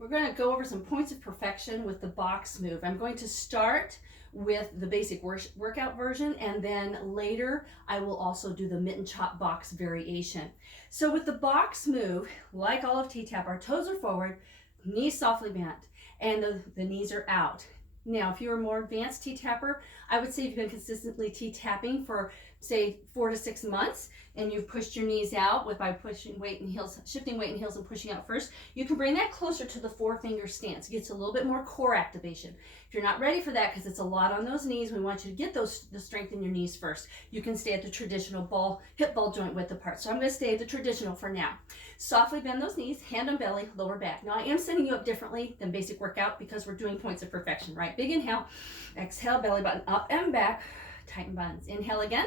We're going to go over some points of perfection with the box move. I'm going to start with the basic workout version, and then later I will also do the mitten chop box variation. So with the box move, like all of T-tap, our toes are forward, knees softly bent, and the knees are out. Now, if you're a more advanced T-tapper, I would say if you've been consistently T-tapping for, say, 4 to 6 months, and you've pushed your knees out by pushing weight and heels, shifting weight and heels and pushing out first, you can bring that closer to the 4-finger stance. It gets a little bit more core activation. If you're not ready for that, because it's a lot on those knees, we want you to get the strength in your knees first. You can stay at the traditional hip ball joint width apart. So I'm going to stay at the traditional for now. Softly bend those knees, hand on belly, lower back. Now I am setting you up differently than basic workout because we're doing points of perfection, right? Big inhale, exhale, belly button up and back, tighten buns. Inhale again,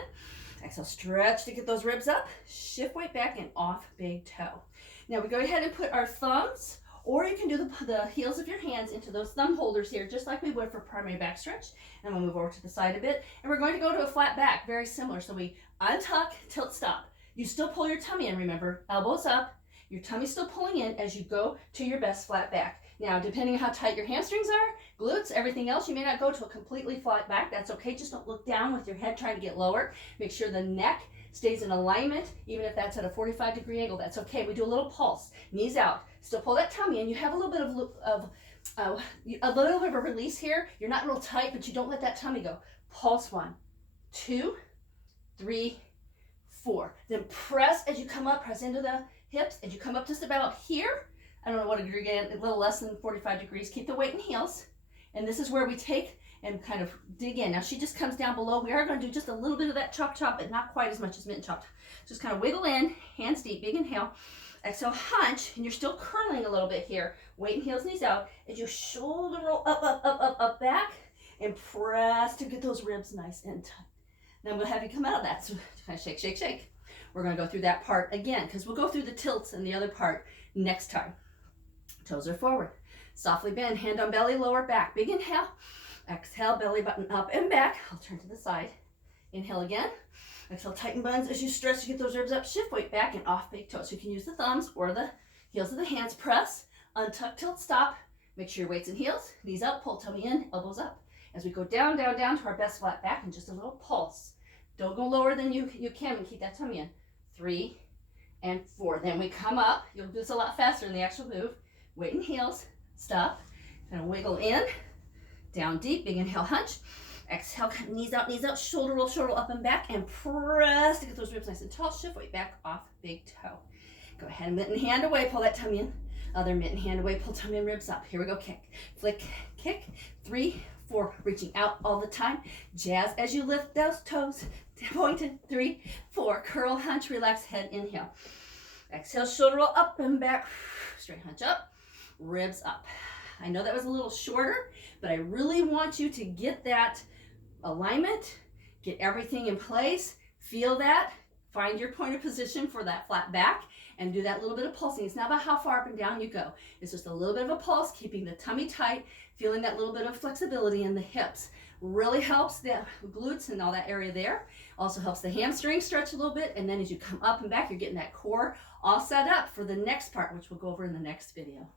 exhale, stretch to get those ribs up, shift weight back and off big toe. Now we go ahead and put our thumbs, or you can do the heels of your hands into those thumb holders here, just like we would for primary back stretch. And we'll move over to the side a bit. And we're going to go to a flat back, very similar. So we untuck, tilt, stop. You still pull your tummy in, remember, elbows up. Your tummy's still pulling in as you go to your best flat back. Now, depending on how tight your hamstrings are, glutes, everything else, you may not go to a completely flat back. That's okay. Just don't look down with your head trying to get lower. Make sure the neck stays in alignment, even if that's at a 45-degree angle. That's okay. We do a little pulse. Knees out. Still pull that tummy in. You have a little bit of a release here. You're not real tight, but you don't let that tummy go. Pulse 1, 2, 3, 4. Then press as you come up. Press into the hips as you come up just about here. I don't know what degree, again, a little less than 45 degrees. Keep the weight in heels. And this is where we take and kind of dig in. Now she just comes down below. We are going to do just a little bit of that chop chop, but not quite as much as mitten chop. Just kind of wiggle in, hands deep, big inhale. Exhale, hunch, and you're still curling a little bit here. Weight in heels, knees out. As you shoulder roll up, up, up, up, up, back, and press to get those ribs nice and tight. Now I'm going to have you come out of that. So kind of shake, shake, shake. We're going to go through that part again, because we'll go through the tilts and the other part next time. Toes are forward. Softly bend, hand on belly, lower back. Big inhale. Exhale, belly button up and back. I'll turn to the side. Inhale again. Exhale, tighten buns as you stretch to get those ribs up. Shift weight back and off big toe. So you can use the thumbs or the heels of the hands. Press, untuck, tilt, stop. Make sure your weight's in heels. Knees up, pull tummy in, elbows up. As we go down, down, down to our best flat back and just a little pulse. Don't go lower than you can and keep that tummy in. 3 and 4. Then we come up. You'll do this a lot faster in the actual move. Weight in heels. Stop. Kind of wiggle in. Down deep. Big inhale, hunch. Exhale, knees out, shoulder roll up and back, and press to get those ribs nice and tall. Shift weight back off big toe. Go ahead and mitten hand away, pull that tummy in. Other mitten hand away, pull tummy and ribs up. Here we go, kick, flick, kick. 3, 4, reaching out all the time. Jazz as you lift those toes. Pointed. 3, 4, curl, hunch, relax, head, inhale. Exhale, shoulder roll up and back. Straight hunch up, ribs up. I know that was a little shorter, but I really want you to get that alignment, get everything in place, feel that, find your point of position for that flat back, and do that little bit of pulsing. It's not about how far up and down you go. It's just a little bit of a pulse, keeping the tummy tight, feeling that little bit of flexibility in the hips. Really helps the glutes and all that area there. Also helps the hamstrings stretch a little bit, and then as you come up and back, you're getting that core all set up for the next part, which we'll go over in the next video.